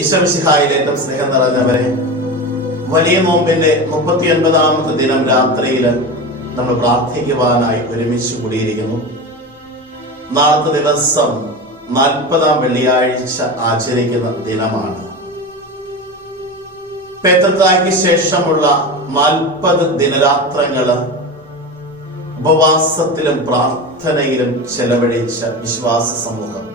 ഈശ്വരസിഹായിലെ ഏറ്റവും സ്നേഹം നിറഞ്ഞവരെ വലിയ നോമ്പിന്റെ മുപ്പത്തി ഒൻപതാമത്തെ ദിനം രാത്രിയിൽ നമ്മൾ പ്രാർത്ഥിക്കുവാനായി ഒരുമിച്ച് കൂടിയിരിക്കുന്നു. നാളത്തെ ദിവസം നാൽപ്പതാം വെള്ളിയാഴ്ച ആചരിക്കുന്ന ദിനമാണ്. പെത്തത്തായ്ക്ക് ശേഷമുള്ള നാൽപ്പത് ദിനരാത്രങ്ങൾ ഉപവാസത്തിലും പ്രാർത്ഥനയിലും ചെലവഴിച്ച വിശ്വാസ സമൂഹം.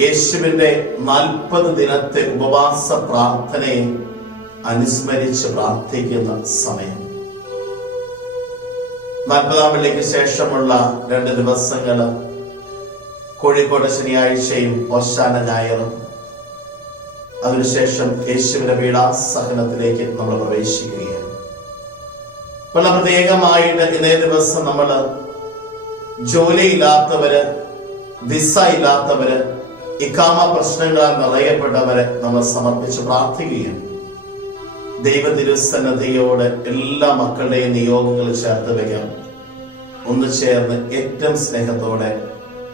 യേശുവിന്റെ നാൽപ്പത് ദിനത്തെ ഉപവാസ പ്രാർത്ഥനയെ അനുസ്മരിച്ച് പ്രാർത്ഥിക്കുന്ന സമയം. നാൽപ്പതാം വെള്ളിക്ക് ശേഷമുള്ള രണ്ട് ദിവസങ്ങൾ കോഴിക്കോട് ശനിയാഴ്ചയും ഓശാന ഞായറും. അതിനുശേഷം യേശുവിന്റെ പീഡാസഹനത്തിലേക്ക് നമ്മൾ പ്രവേശിക്കുകയാണ്. വളരെ പ്രത്യേകമായിട്ട് ഇതേ ദിവസം നമ്മൾ ജോലിയില്ലാത്തവര് ദിസ ഇല്ലാത്തവര് ഇക്കാമ പ്രശ്നങ്ങളാൽ നിറയപ്പെട്ടവരെ നമ്മൾ സമർപ്പിച്ച് പ്രാർത്ഥിക്കുകയാണ്. ദൈവ തിരുസന്നതയോട് എല്ലാ മക്കളുടെയും നിയോഗങ്ങൾ ചേർത്ത് വയ്ക്കാം ഒന്ന് ചേർന്ന് ഏറ്റവും സ്നേഹത്തോടെ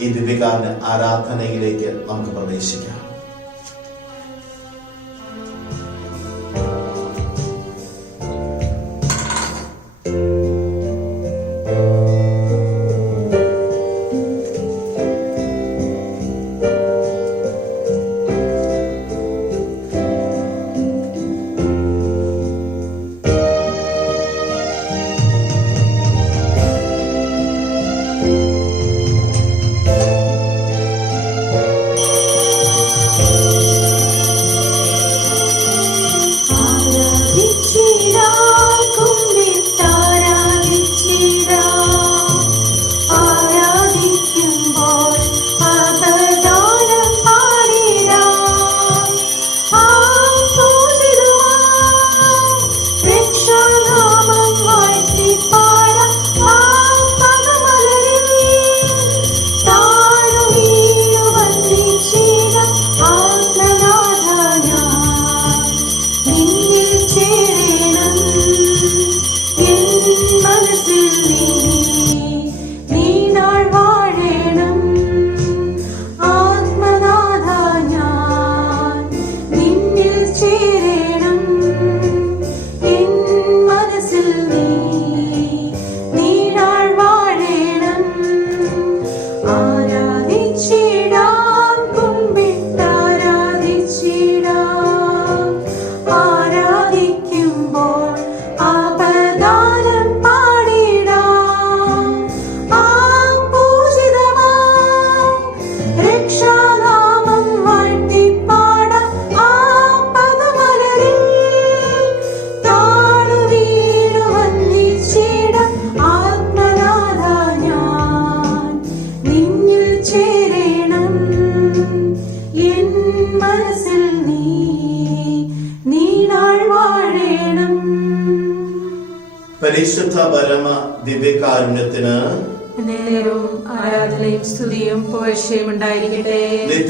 ഈ ദിവികാരന്റെ ആരാധനയിലേക്ക് നമുക്ക് പ്രവേശിക്കാം.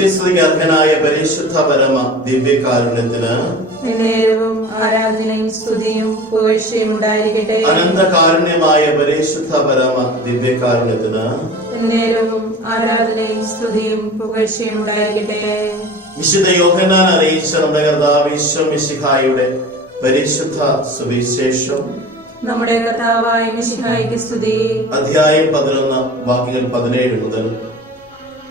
നിത്യസ്തുതിക്ക് അർഹനായ പരിശുദ്ധ പരമ ദിവ്യകാരുണ്യത്തിന് ആരാധനയും സ്തുതിയും പുകഴ്ചയും ഉണ്ടായിരിക്കട്ടെ. അനന്തകാരുണ്യമായ പരിശുദ്ധ പരമ ദിവ്യകാരുണ്യത്തിന് ആരാധനയും സ്തുതിയും പുകഴ്ചയും ഉണ്ടായിരിക്കട്ടെ. വിശുദ്ധ യോഹന്നാൻ അറിയിച്ച നമ്മുടെ മിശിഹായുടെ പരിശുദ്ധ സുവിശേഷം. നമ്മുടെ കർത്താവായ മിശിഹായിക്ക് സ്തുതി. അധ്യായം പതിനൊന്ന് വാക്യങ്ങൾ പതിനേഴ് മുതൽ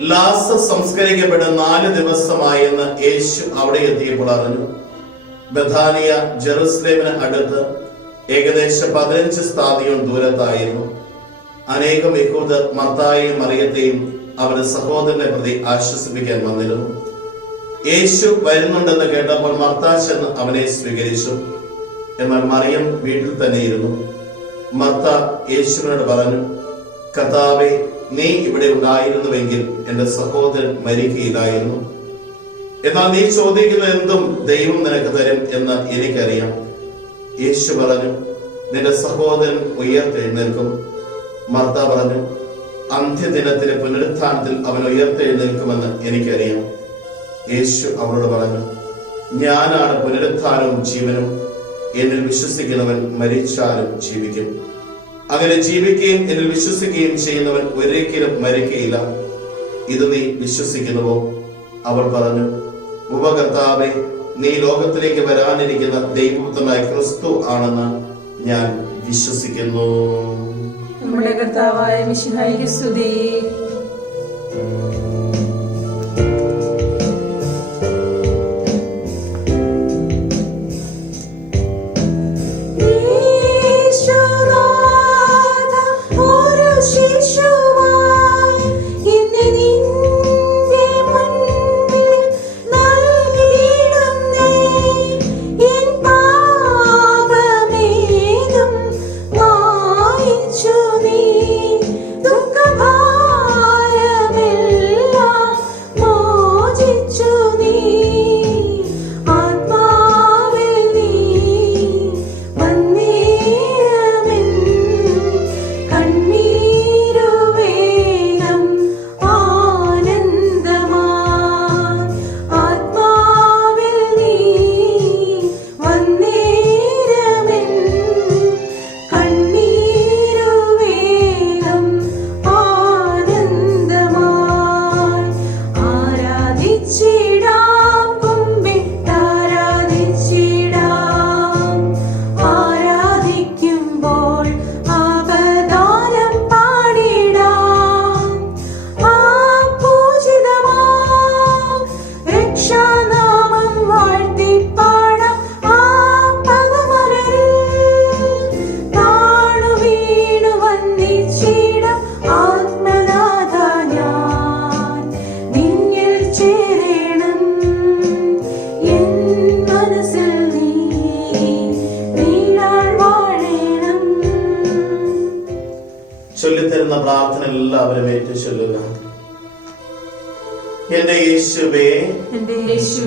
ലാസ സംസ്കരിക്കപ്പെട്ട നാല് ദിവസമായി എന്ന് യേശു അവിടെ എത്തിയപ്പോൾ അറിഞ്ഞു. ബഥാനിയ ജെറുസലേമിന് അടുത്ത് ഏകദേശം പതിനഞ്ച് സ്ഥാതിയും ദൂരത്തായിരുന്നു. അനേകം യഹൂദർ മത്തായെയും മറിയത്തെയും അവരുടെ സഹോദരനെ പ്രതി ആശ്വസിപ്പിക്കാൻ വന്നിരുന്നു. യേശു വരുന്നുണ്ടെന്ന് കേട്ടപ്പോൾ മർത്താ ചെന്ന് അവനെ സ്വീകരിച്ചു. എന്നാൽ മറിയം വീട്ടിൽ തന്നെയിരുന്നു. മർത്ത യേശുവിനോട് പറഞ്ഞു കർത്താവെ നീ ഇവിടെ ഉണ്ടായിരുന്നുവെങ്കിൽ എന്റെ സഹോദരൻ മരിക്കുകയില്ലായിരുന്നു. എന്നാൽ നീ ചോദിക്കുന്ന എന്തും ദൈവം നിനക്ക് തരും എന്ന് എനിക്കറിയാം. യേശു പറഞ്ഞു നിന്റെ സഹോദരൻ ഉയർത്തെഴുന്നേൽക്കും. മർത്ത പറഞ്ഞു അന്ത്യദിനത്തിലെ പുനരുത്ഥാനത്തിൽ അവൻ ഉയർത്തെഴുന്നേൽക്കുമെന്ന് എനിക്കറിയാം. യേശു അവളോട് പറഞ്ഞു ഞാനാണ് പുനരുത്ഥാനവും ജീവനും. എന്നിൽ വിശ്വസിക്കുന്നവൻ മരിച്ചാലും ജീവിക്കും. അങ്ങനെ ജീവിക്കുകയും എന്നിൽ വിശ്വസിക്കുകയും ചെയ്യുന്നവൻ ഒരിക്കലും മരിക്കയില്ല. ഇത് നീ വിശ്വസിക്കുന്നുവോ? അവർ പറഞ്ഞു ഉപകർത്താവെ നീ ലോകത്തിലേക്ക് വരാനിരിക്കുന്ന ദൈവപുത്രനായ ക്രിസ്തു ആണെന്ന് ഞാൻ വിശ്വസിക്കുന്നു. നമ്മുടെ കർത്താവായ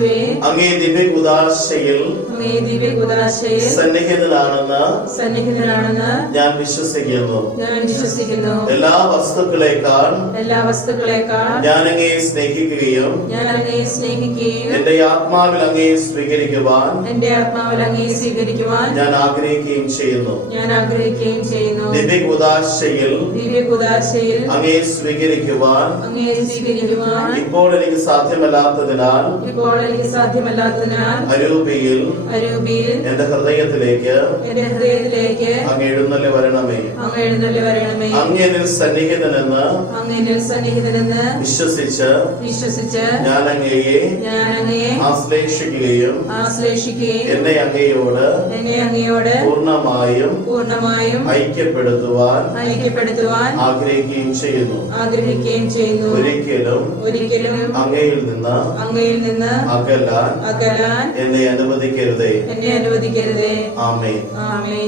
യേശുവേ അങ്ങേ ദിവ്യകുദാശയിൽ അങ്ങേ ദിവ്യകുദാശയിൽ സന്നിഹിതനാണെന്ന് സന്നിഹിതനാണെന്ന് ഞാൻ വിശ്വസിക്കുന്നു. ഞാൻ വിശ്വസിക്കുന്നു. എല്ലാ വസ്തുക്കളെക്കാൾ എല്ലാ വസ്തുക്കളെക്കാൾ ഞാൻ അങ്ങയെ സ്നേഹിക്കുകയും ഞാൻ അങ്ങയെ സ്നേഹിക്കുകയും എന്റെ ആത്മാവിൽ അങ്ങയെ സ്വീകരിക്കുവാൻ എന്റെ ആത്മാവിൽ അങ്ങയെ സ്വീകരിക്കുവാൻ ഞാൻ ആഗ്രഹിക്കുകയും ചെയ്യുന്നു. ഞാൻ ആഗ്രഹിക്കുകയും ചെയ്യുന്നു. ദിവ്യകുദാശയിൽ ദിവ്യകുദാശയിൽ അങ്ങയെ സ്വീകരിക്കുവാൻ അങ്ങയെ സ്വീകരിക്കുവാൻ ഇപ്പോൾ എനിക്ക് സാധ്യമല്ലാത്തതിനാൽ ഇപ്പോൾ എനിക്ക് സാധ്യമല്ലാത്തതിനാൽ അരൂപിയിൽ അരൂപിയിൽ എന്റെ ഹൃദയത്തിലേക്ക് എന്റെ ഹൃദയത്തിലേക്ക് അങ്ങ് എഴുന്നള്ളി വരണമേ. അങ്ങ് എഴുന്നള്ളി വരണമേ. അങ്ങ് എന്നിൽ സന്നിഹിതനെന്ന് അങ്ങ് എന്നിൽ സന്നിഹിതനെന്ന് വിശ്വസിച്ച് വിശ്വസിച്ച് ഞാൻ അങ്ങയെ ഞാൻ അങ്ങയെ ആശ്ലേഷിക്കുകയും ആശ്ലേഷിക്കുകയും എന്നെ അങ്ങയോട് എന്നെ അങ്ങയോട് പൂർണമായും പൂർണമായും ഐക്യപ്പെടുത്തുവാൻ ഐക്യപ്പെടുത്തുവാൻ ആഗ്രഹിക്കുകയും ചെയ്യുന്നു. ആഗ്രഹിക്കുകയും ചെയ്യുന്നു. ഒരിക്കലും ഒരിക്കലും അങ്ങയിൽ നിന്ന് അങ്ങയിൽ നിന്ന് அகலான் என்னை அனுமதிக்கிறதே. என்னை அனுமதிக்கிறதே. ஆமே ஆமே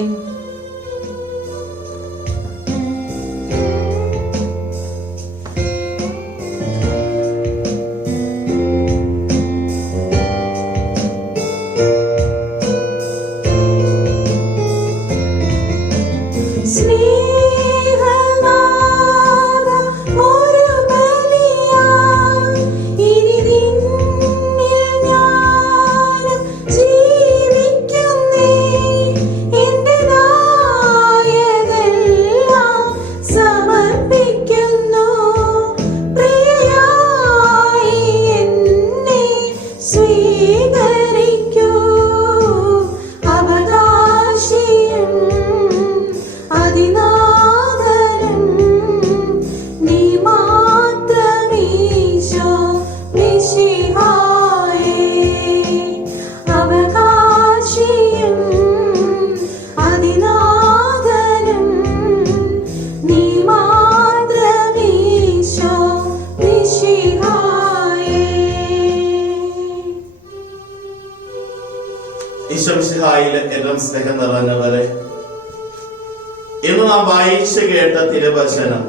തിരുവചനം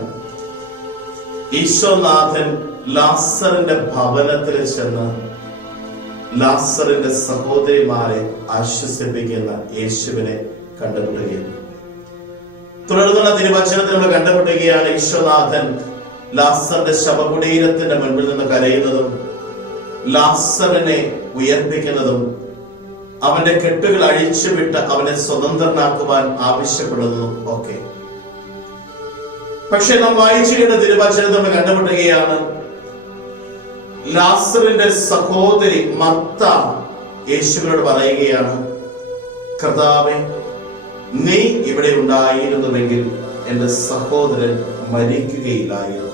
ഈശോനാഥൻ ലാസറിന്റെ ഭവനത്തിൽ ചെന്ന് ലാസറിന്റെ സഹോദരിമാരെ ആശ്വസിപ്പിക്കുന്ന യേശുവിനെ കണ്ടുപിടുകയാണ് തുടർന്നുള്ള തിരുവചനത്തിൽ നമ്മൾ കണ്ടുപിടുകയാണ് ഈശ്വനാഥൻ ലാസറിന്റെ ശവകുടീരത്തിന്റെ മുൻപിൽ നിന്ന് കരയുന്നതും ലാസറിനെ ഉയർപ്പിക്കുന്നതും അവന്റെ കെട്ടുകൾ അഴിച്ചുവിട്ട് അവനെ സ്വതന്ത്രനാക്കുവാൻ ആവശ്യപ്പെടുന്നതും ഒക്കെ. പക്ഷെ നാം വായിച്ചു കേട്ട തിരുവചനത്തിൽ നമ്മൾ കണ്ടുപിടുകയാണ് ലാസറിന്റെ സഹോദരി മർത്ത യേശുവിനോട് പറയുകയാണ് കർത്താവെ നീ ഇവിടെ ഉണ്ടായിരുന്നുവെങ്കിൽ എന്റെ സഹോദരൻ മരിക്കുകയില്ലായിരുന്നു.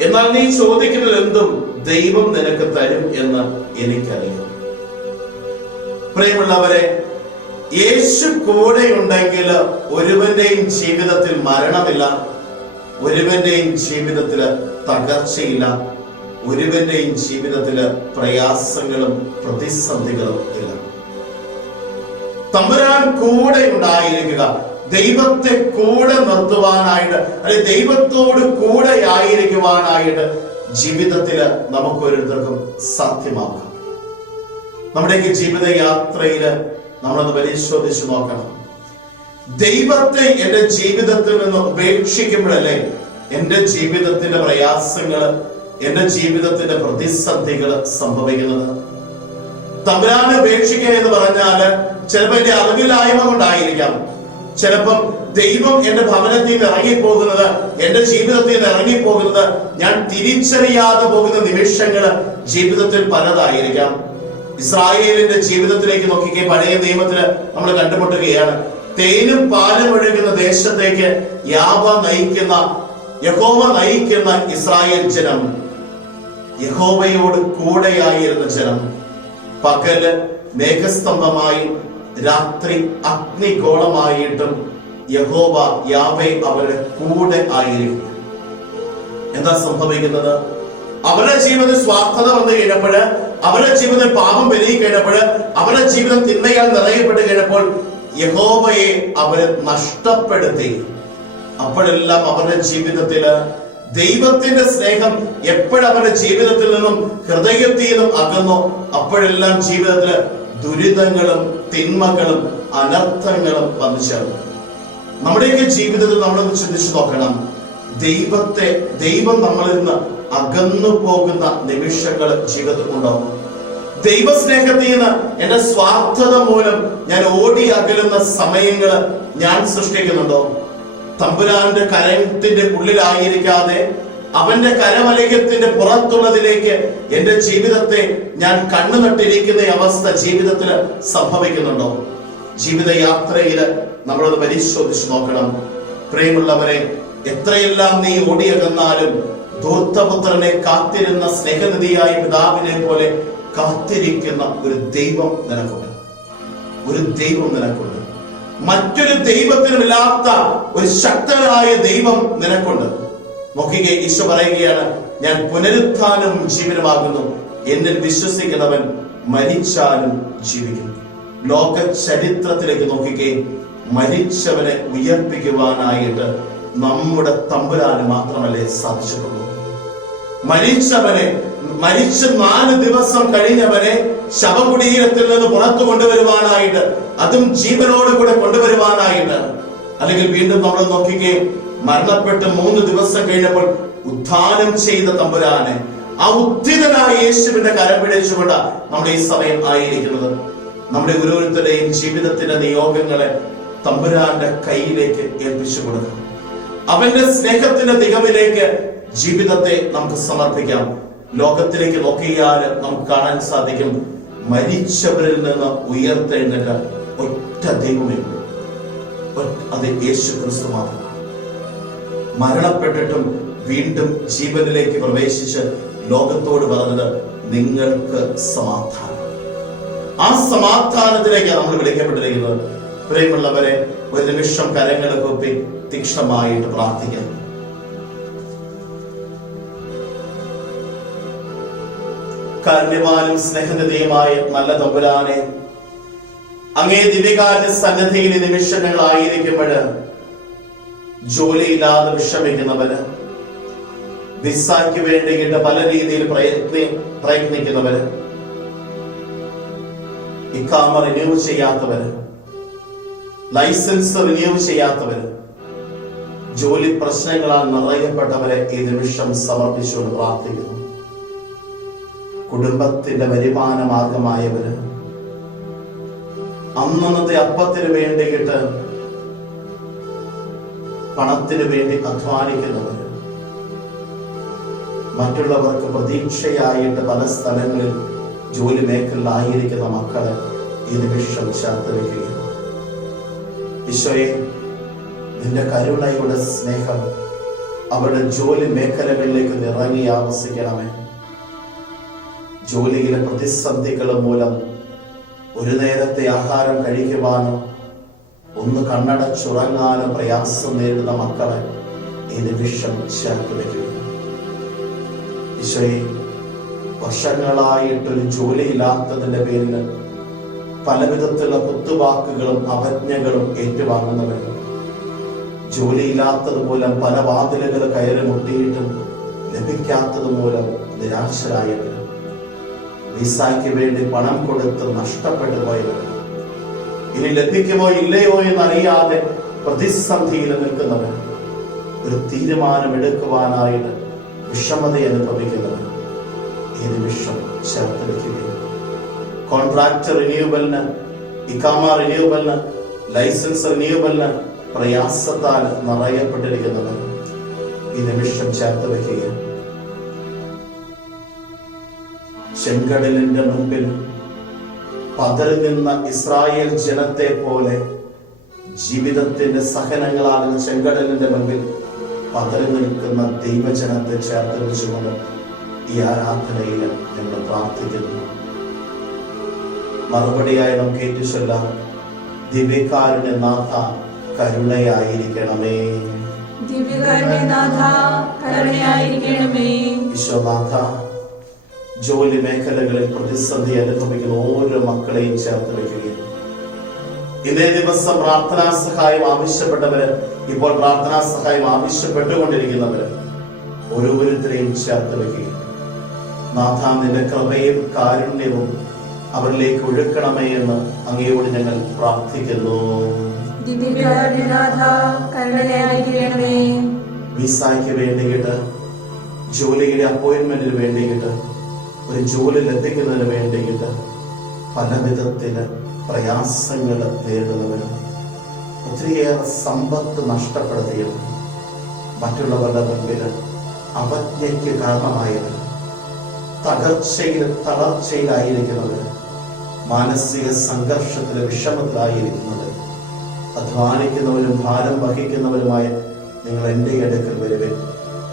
എന്നാൽ നീ ചോദിക്കുന്നത് എന്തും ദൈവം നിനക്ക് തരും എന്ന് എനിക്കറിയാം. പ്രിയമുള്ളവരെ യേശു കൂടെ ഉണ്ടെങ്കിൽ ഒരുവന്റെയും ജീവിതത്തിൽ മരണമില്ല ഒരുവന്റെയും ജീവിതത്തിൽ തകർച്ചയില്ല ഒരുവന്റെയും ജീവിതത്തിൽ പ്രയാസങ്ങളും പ്രതിസന്ധികളും ഇല്ല. തമ്പുരാൻ കൂടെ ഉണ്ടായിരിക്കുക ദൈവത്തെ കൂടെ നിർത്തുവാനായിട്ട് അല്ലെ ദൈവത്തോട് കൂടെ ആയിരിക്കുവാനായിട്ട് ജീവിതത്തിൽ നമുക്ക് ഓരോരുത്തർക്കും സാധ്യമാക്കാം. നമ്മുടെയൊക്കെ ജീവിത യാത്രയിൽ നമ്മളൊന്ന് പരിശോധിച്ച് നോക്കണം. ദൈവത്തെ എന്റെ ജീവിതത്തിൽ നിന്ന് ഉപേക്ഷിക്കുമ്പോഴല്ലേ എന്റെ ജീവിതത്തിന്റെ പ്രയാസങ്ങൾ എന്റെ ജീവിതത്തിന്റെ പ്രതിസന്ധികൾ സംഭവിക്കുന്നത്? തമ്പുരാനെ ഉപേക്ഷിക്കുക എന്ന് പറഞ്ഞാൽ ചിലപ്പോ എന്റെ അറിവില്ലായ്മ കൊണ്ടായിരിക്കാം. ചിലപ്പം ദൈവം എന്റെ ഭവനത്തിൽ നിന്ന് ഇറങ്ങിപ്പോകുന്നത് എന്റെ ജീവിതത്തിൽ നിന്ന് ഇറങ്ങിപ്പോകുന്നത് ഞാൻ തിരിച്ചറിയാതെ പോകുന്ന നിമിഷങ്ങൾ ജീവിതത്തിൽ പലതായിരിക്കാം. ഇസ്രായേലിന്റെ ജീവിതത്തിലേക്ക് നോക്കിക്കെ പഴയ നിയമത്തിൽ നമ്മൾ കണ്ടുമുട്ടുകയാണ്. തേനും പാലും ഒഴുകുന്ന ദേശത്തേക്ക് യാവ നയിക്കുന്ന യഹോവ നയിക്കുന്ന ഇസ്രായേൽ ജനം യഹോവയോട് കൂടെയായിരുന്ന ജനം. പകൽ മേഘസ്തംഭമായും രാത്രി അഗ്നിഗോളമായിട്ടും യഹോവ യാവെ അവരുടെ കൂടെ ആയിരിക്കും. എന്താ സംഭവിക്കുന്നത്? അവരുടെ ജീവിതത്തിൽ സ്വാർത്ഥത വന്നു കഴിഞ്ഞപ്പോൾ അവരുടെ ജീവിതത്തിൽ പാപം പെരുകി കഴിഞ്ഞപ്പോൾ അവരുടെ ജീവിതം തിന്മയാൽ നിറയപ്പെട്ട് കഴിഞ്ഞപ്പോൾ യഹോബയെ അവർ നഷ്ടപ്പെടുത്തി. അപ്പോഴെല്ലാം അവരുടെ ജീവിതത്തിൽ ദൈവത്തിന്റെ സ്നേഹം എപ്പോഴവരുടെ ജീവിതത്തിൽ നിന്നും ഹൃദയത്തിൽ നിന്നും അകന്നു. അപ്പോഴെല്ലാം ജീവിതത്തിൽ ദുരിതങ്ങളും തിന്മകളും അനർത്ഥങ്ങളും വന്നു ചേർന്നു. നമ്മുടെയൊക്കെ ജീവിതത്തിൽ നമ്മളൊന്ന് ചിന്തിച്ചു നോക്കണം. ദൈവത്തെ ദൈവം നമ്മളിൽ നിന്ന് അകന്നു പോകുന്ന നിമിഷങ്ങൾ ജീവിതത്തിൽ ഉണ്ടാവും. ദൈവസ്നേഹത്തിൽ നിന്ന് എന്റെ സ്വാർത്ഥത മൂലം ഞാൻ ഓടി അകലുന്ന സമയങ്ങൾ ഞാൻ സൃഷ്ടിക്കുന്നുണ്ടോ? തമ്പുരാന്റെ കരത്തിന്റെ ഉള്ളിലായിരിക്കാതെ അവന്റെ കരമലയത്തിന്റെ പുറത്തുള്ളതിലേക്ക് എന്റെ ജീവിതത്തെ ഞാൻ കണ്ണു നട്ടിരിക്കുന്ന അവസ്ഥ ജീവിതത്തിൽ സംഭവിക്കുന്നുണ്ടോ? ജീവിതയാത്രയിൽ നമ്മളത് പരിശോധിച്ചു നോക്കണം. പ്രിയമുള്ളവരെ എത്രയെല്ലാം നീ ഓടിയകന്നാലും ധൂർത്തപുത്രനെ കാത്തിരുന്ന സ്നേഹനിധിയായ പിതാവിനെ പോലെ കാത്തിരിക്കുന്ന ഒരു ദൈവം നിനക്കുണ്ട്. ഒരു ദൈവം നിനക്കുണ്ട്. മറ്റൊരു ദൈവത്തിനുമില്ലാത്ത ഒരു ശക്തനായ ദൈവം നിനക്കുണ്ട്. നോക്കിക്കേ ഈശോ പറയുകയാണ് ഞാൻ പുനരുത്ഥാനവും ജീവനുമാകുന്നു. എന്നിൽ വിശ്വസിക്കുന്നവൻ മരിച്ചാലും ജീവിക്കും. ലോക ചരിത്രത്തിലേക്ക് നോക്കിക്കേ മരിച്ചവനെ ഉയർപ്പിക്കുവാനായിട്ട് നമ്മുടെ തമ്പുരാന് മാത്രമല്ലേ സാധിച്ചിട്ടുള്ളൂ. മരിച്ചവനെ മരിച്ച് നാല് ദിവസം കഴിഞ്ഞവനെ ശവകുടീരത്തിൽ നിന്ന് പുറത്തു കൊണ്ടുവരുവാനായിട്ട് അതും ജീവനോട് കൂടെ കൊണ്ടുവരുവാനായിട്ട്. അല്ലെങ്കിൽ വീണ്ടും നമ്മൾ നോക്കുകയും മരണപ്പെട്ട് മൂന്ന് ദിവസം കഴിഞ്ഞപ്പോൾ ഉദ്ധാനം ചെയ്ത തമ്പുരാനെ ആ ഉദ്ധിതനായ യേശുവിന്റെ കരം പിടിച്ചുകൊണ്ട് നമ്മുടെ ഈ സമയം ആയിരിക്കുന്നത്. നമ്മുടെ ഓരോരുത്തരുടെയും ജീവിതത്തിന്റെ നിയോഗങ്ങളെ തമ്പുരാന്റെ കയ്യിലേക്ക് ഏൽപ്പിച്ചു കൊടുക്കാം അവന്റെ സ്നേഹത്തിന്റെ തികവിലേക്ക് ജീവിതത്തെ നമുക്ക് സമർപ്പിക്കാം. ലോകത്തിലേക്ക് നോക്കിയാൽ നമുക്ക് കാണാൻ സാധിക്കും. മരിച്ചവരിൽ നിന്ന് ഉയർത്തെഴുന്നേറ്റ ഒറ്റ ദൈവമേ അത് യേശു ക്രിസ്തു മാത്രം. മരണപ്പെട്ടിട്ടും വീണ്ടും ജീവനിലേക്ക് പ്രവേശിച്ച് ലോകത്തോട് പറഞ്ഞത് നിങ്ങൾക്ക് സമാധാനം. ആ സമാധാനത്തിലേക്കാണ് നമ്മൾ വിളിക്കപ്പെട്ടിരിക്കുന്നത്. പ്രിയമുള്ളവരെ ഒരു നിമിഷം കരങ്ങൾ കൊപ്പി തീക്ഷണമായിട്ട് പ്രാർത്ഥിക്കാം. കാരുണ്യവാനും സ്നേഹനിധിയുമായ നല്ല തമ്പുരാനെ അങ്ങേ ദിവ്യകാരുടെ സന്നദ്ധയിൽ നിമിഷങ്ങളായിരിക്കുമ്പോൾ ജോലിയില്ലാതെ വിഷമിക്കുന്നവര് വിസയ്ക്ക് വേണ്ടിയിട്ട് പല രീതിയിൽ പ്രയത്നി പ്രയത്നിക്കുന്നവര് ഇക്കാമ റിന്യൂ ചെയ്യാത്തവര് ലൈസൻസ് റിന്യൂ ചെയ്യാത്തവര് ജോലി പ്രശ്നങ്ങളാൽ നിറയപ്പെട്ടവരെ ഈ നിമിഷം സമർപ്പിച്ചുകൊണ്ട് പ്രാർത്ഥിക്കുന്നു. കുടുംബത്തിന്റെ വരുമാന മാർഗമായവര് അന്നന്നത്തെ അപ്പത്തിന് വേണ്ടിയിട്ട് പണത്തിന് വേണ്ടി അധ്വാനിക്കുന്നവർ മറ്റുള്ളവർക്ക് പ്രതീക്ഷയായിട്ട് പല സ്ഥലങ്ങളിൽ ജോലി മേഖലയിലായിരിക്കുന്ന മക്കളെ ഈ നിമിഷം ചേർത്ത് വയ്ക്കുകയാണ് ഈശോയെ നിന്റെ കരുണയുടെ സ്നേഹം അവരുടെ ജോലി മേഖലകളിലേക്ക് നിറങ്ങി ആവസിക്കണമേ. ജോലിയിലെ പ്രതിസന്ധികൾ മൂലം ഒരു നേരത്തെ ആഹാരം കഴിക്കുവാനോ ഒന്ന് കണ്ണടച്ചുറങ്ങാനോ പ്രയാസം നേരിടുന്ന മക്കളെ ഈ നിമിഷം ചേർത്ത് വയ്ക്കുക. വർഷങ്ങളായിട്ടൊരു ജോലിയില്ലാത്തതിന്റെ പേരിൽ പലവിധത്തിലുള്ള കുത്തുവാക്കുകളും അവജ്ഞകളും ഏറ്റുവാങ്ങുന്നവർ ജോലിയില്ലാത്തത് മൂലം പല വാതിലുകൾ കയറി മുട്ടിയിട്ടും ലഭിക്കാത്തത് മൂലം നിരാശരായവർ വിസയ്ക്ക് വേണ്ടി പണം കൊടുത്ത് നഷ്ടപ്പെട്ടു പോയവർ. ഇനി ലഭിക്കുമോ ഇല്ലയോ എന്ന് അറിയാതെ പ്രതിസന്ധിയിൽ നിൽക്കുന്നവർ. ഒരു തീരുമാനമെടുക്കുവാനായിട്ട് വിഷമത അനുഭവിക്കുന്നവർ. ഈ നിമിഷം ചേർത്ത് വയ്ക്കുകയും കോൺട്രാക്ട് റിന്യൂവലിന് ഇക്കാമ റിന്യൂവലിന് ലൈസൻസ് റിന്യൂവലിന് പ്രയാസത്താൽ നിറയപ്പെട്ടിരിക്കുന്നവർ. ഈ നിമിഷം ചേർത്ത് വയ്ക്കുകയും ചെങ്കടലിന്റെ മുമ്പിൽ പതറി നിന്ന ഇസ്രായേൽ ജനത്തെ പോലെ ജീവിതത്തിന്റെ സഹനങ്ങളാകുന്ന ചെങ്കടലിന്റെ മുമ്പിൽ പതറി നിൽക്കുന്ന ദൈവജനത്തെ ചേർത്ത് വെച്ചുകൊണ്ട് ഈ ആരാധനയിൽ ഞങ്ങൾ പ്രാർത്ഥിക്കുന്നു. മറുപടിയായി നമുക്ക് ഏറ്റുചൊല്ലാം ദിവ്യക്കാരുടെ നാഥ കരുണയായിരിക്കണമേ. ദിവ്യകാരുടെ നാഥ കരുണയായിരിക്കണമേ. വിശ്വനാഥ ജോലി മേഖലകളിൽ പ്രതിസന്ധി അനുഭവിക്കുന്ന ഓരോ മക്കളെയും ചേർത്ത് വയ്ക്കുകയും ഇതേ ദിവസം പ്രാർത്ഥനാ സഹായം ആവശ്യപ്പെട്ടവര് ഇപ്പോൾ പ്രാർത്ഥനാ സഹായം ആവശ്യപ്പെട്ടുകൊണ്ടിരിക്കുന്നവര് ഓരോരുത്തരെയും ചേർത്ത് വയ്ക്കുകയും നാഥ നിന്റെ കൃപയും കാരുണ്യവും അവരിലേക്ക് ഒഴുക്കണമേ എന്ന് അങ്ങയോട് ഞങ്ങൾ പ്രാർത്ഥിക്കുന്നു. വിസയ്ക്ക് വേണ്ടിയിട്ട് ജോലിയുടെ അപ്പോയിന്റ്മെന്റിന് വേണ്ടിയിട്ട് ഒരു ജോലി ലഭിക്കുന്നതിന് വേണ്ടിയിട്ട് പല വിധത്തിൽ പ്രയാസങ്ങൾ നേരിടുന്നവരും ഒത്തിരിയേറെ സമ്പത്ത് നഷ്ടപ്പെടുത്തിയും മറ്റുള്ളവരുടെ മുമ്പിൽ അവജ്ഞയ്ക്ക് കാരണമായവർ തകർച്ചയിൽ തളർച്ചയിലായിരിക്കുന്നവർ മാനസിക സംഘർഷത്തിലെ വിഷമത്തിലായിരിക്കുന്നവർ അധ്വാനിക്കുന്നവരും ഭാരം വഹിക്കുന്നവരുമായ നിങ്ങൾ എന്റെ അടുക്കൽ വരുവേ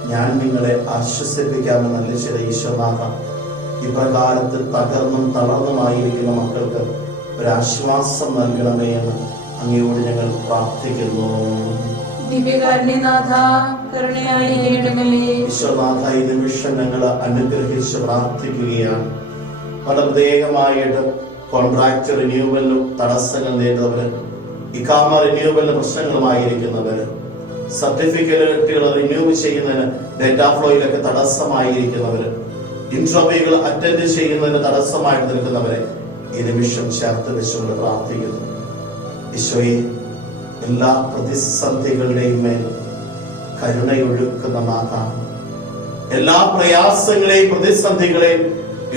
ഞാൻ നിങ്ങളെ ആശ്വസിപ്പിക്കാമെന്നല്ല ചില ഈശ്വനാഥ ഇപ്രകാരത്തിൽ തകർന്നും തളർന്നുമായിരിക്കുന്ന മക്കൾക്ക് ഒരാശ്വാസം നൽകണമേ എന്ന് അങ്ങയോട് ഞങ്ങൾ പ്രാർത്ഥിക്കുന്നു. ഈശ്വനാഥ ഈ നിമിഷം ഞങ്ങൾ അനുഗ്രഹിച്ച് പ്രാർത്ഥിക്കുകയാണ്. വളരെ പ്രത്യേകമായിട്ട് കോൺട്രാക്ട് റിന്യൂവലിനും തടസ്സങ്ങൾ നേരിടുന്നവര് ഇക്കാമ റിന്യൂവലിന് പ്രശ്നങ്ങളുമായിരിക്കുന്നവര് സർട്ടിഫിക്കറ്റുകൾ റിന്യൂ ചെയ്യുന്നതിന് ഡേറ്റാ ഫ്ലോയിലൊക്കെ തടസ്സമായിരിക്കുന്നവര് ഇന്റർവ്യൂകൾ അറ്റൻഡ് ചെയ്യുന്നതിന് തടസ്സമായിട്ട് നിൽക്കുന്നവരെ ഈ നിമിഷം ചേർത്ത് വെച്ചുകൊണ്ട് പ്രാർത്ഥിക്കുന്നു. ഈശോയെ എല്ലാ പ്രതിസന്ധികളുടെയും മേൽ കരുണയൊഴുക്കുന്ന മാതാവ് എല്ലാ പ്രയാസങ്ങളെയും പ്രതിസന്ധികളെയും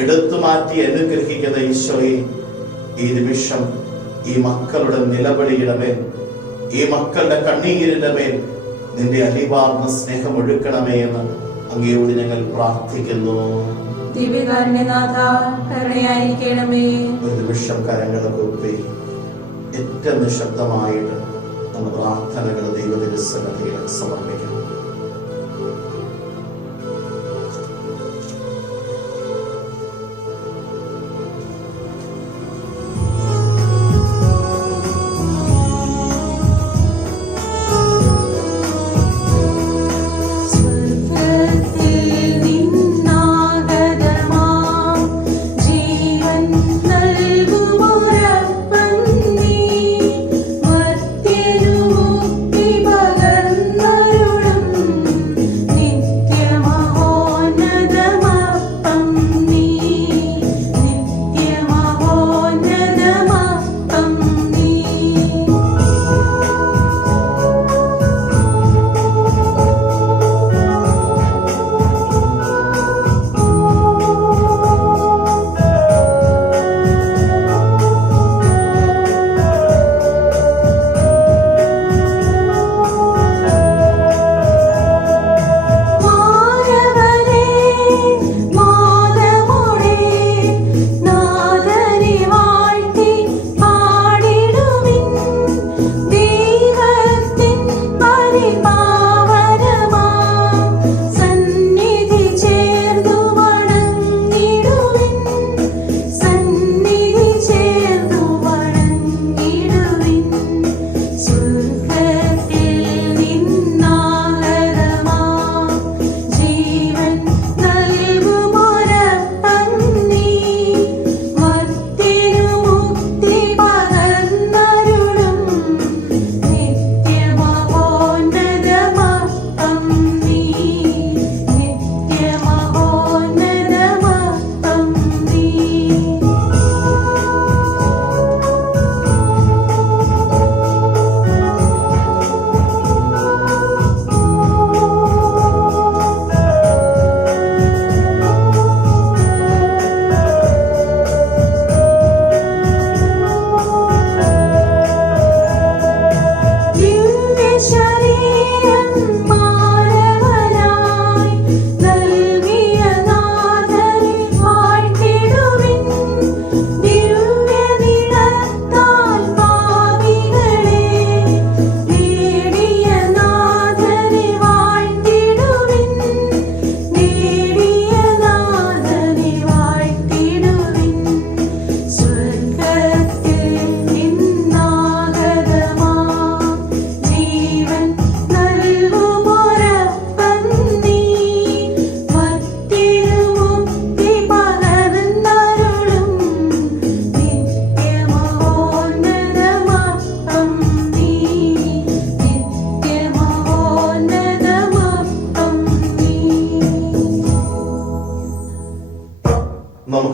എടുത്തു മാറ്റി അനുഗ്രഹിക്കുന്ന ഈശോയെ ഈ നിമിഷം ഈ മക്കളുടെ നിലവിളിയുടെ മേൽ ഈ മക്കളുടെ കണ്ണീരിന്റെ മേൽ നിന്റെ അലിവാർന്ന സ്നേഹം ഒഴുക്കണമേ എന്ന് അങ്ങയോട് ഞങ്ങൾ പ്രാർത്ഥിക്കുന്നു. ഒരു നിമിഷം കരങ്ങളെ കൂപ്പി. ഏറ്റവും നിശബ്ദമായിട്ട് നമ്മുടെ പ്രാർത്ഥനകൾ സമർപ്പിക്കണം സ്വർഗത്തിൽ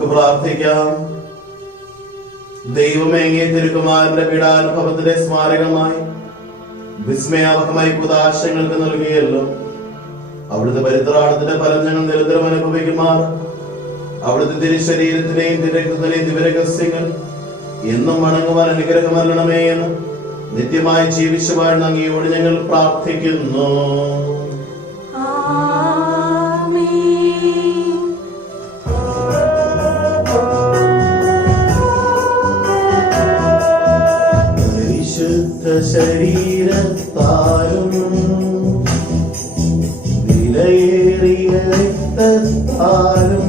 നമുക്ക് പ്രാർത്ഥിക്കാം. ദൈവമേങ്ങിയ തിരുക്കുമാരന്റെ പീഡാനുഭവത്തിന്റെ സ്മാരകമായി വിസ്മയാവഹമായി പുതാശങ്ങൾക്ക് നൽകിയല്ലോ. അവിടുത്തെ പരിത്രാടത്തിന്റെ ഫലം ഞങ്ങൾ നിരന്തരം അനുഭവിക്കുമാർ. അവിടുത്തെ തിരുശരീരത്തിനെയും തിരക്കുന്നതിനെയും ദിവരഹസ്യങ്ങൾ എന്നും വണങ്ങുവാൻ അനുഗ്രഹം എന്ന് നിത്യമായി ജീവിച്ചു വാഴുന്ന അങ്ങയോട് ഞങ്ങൾ പ്രാർത്ഥിക്കുന്നു. ശരീരത്താലും വിലയേറിയ രക്തത്താലും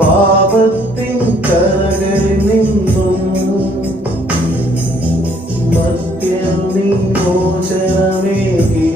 പാപത്തിൻ കരകളിൽ നിന്നും മധ്യം നീ മോചനമേകി.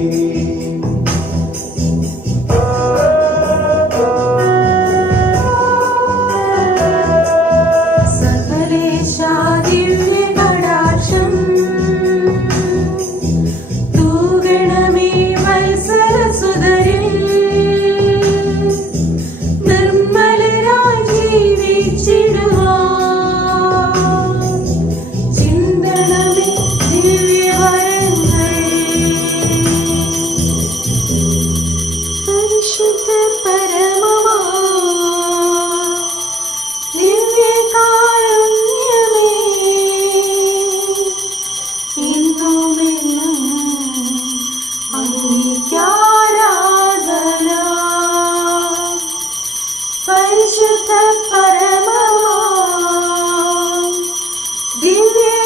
പരിശുദ്ധ പരമമാ ദിവ്യകാരുണ്യമേ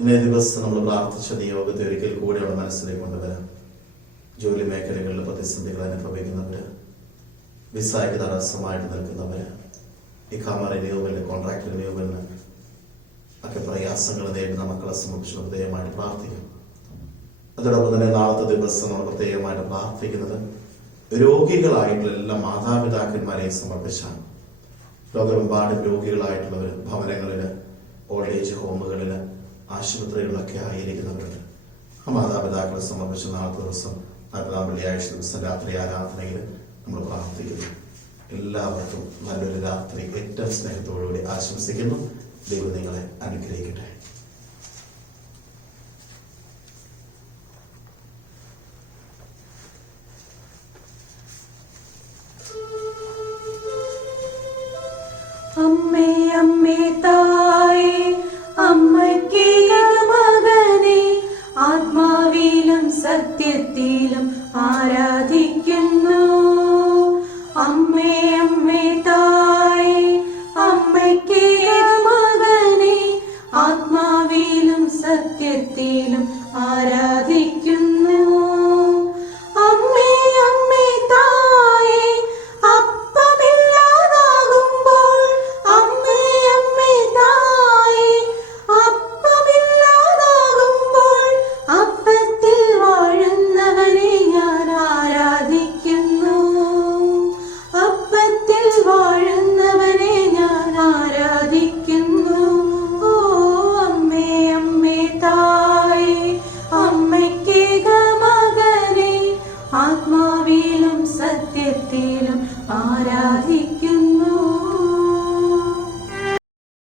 ഇന്നേ ദിവസം നമ്മൾ പ്രാർത്ഥിച്ച നിയോഗത്തെ ഒരിക്കൽ കൂടെയുള്ള മനസ്സിലേക്ക് കൊണ്ടുവരാം. ജോലി മേഖലകളിൽ പ്രതിസന്ധികൾ അനുഭവിക്കുന്നവര് വിസായ്ക്ക് തടസ്സമായിട്ട് നിൽക്കുന്നവര് ഇഖാമ റിന്യൂവലിന് കോൺട്രാക്ടർ റിന്യൂവലിന് ഒക്കെ പ്രയാസങ്ങൾ നേരിടുന്ന മക്കളെ സംബന്ധിച്ച് പ്രത്യേകമായിട്ട് പ്രാർത്ഥിക്കും. അതോടൊപ്പം തന്നെ നാളത്തെ ദിവസം നമ്മൾ പ്രത്യേകമായിട്ട് പ്രാർത്ഥിക്കുന്നത് രോഗികളായിട്ടുള്ള എല്ലാ മാതാപിതാക്കന്മാരെയും സമർപ്പിച്ചാണ്. ലോകമെമ്പാടും രോഗികളായിട്ടുള്ളവർ ഭവനങ്ങളിൽ ഓൾഡ് ഏജ് ഹോമുകളിൽ ആശുപത്രികളിലൊക്കെ ആയിരിക്കുന്നവരുണ്ട്. ആ മാതാപിതാക്കളെ സംബന്ധിച്ച് നാളത്തെ ദിവസം നാൽപ്പതാം വെള്ളിയാഴ്ച ദിവസം രാത്രി ആരാധനയിൽ നമ്മൾ പ്രാർത്ഥിക്കുന്നു. എല്ലാവർക്കും നല്ലൊരു രാത്രി. ഏറ്റവും സ്നേഹത്തോടുകൂടി ആശംസിക്കുന്നു. ദൈവം നിങ്ങളെ അനുഗ്രഹിക്കട്ടെ. ആരാധിക്കുന്നു. അമ്മേ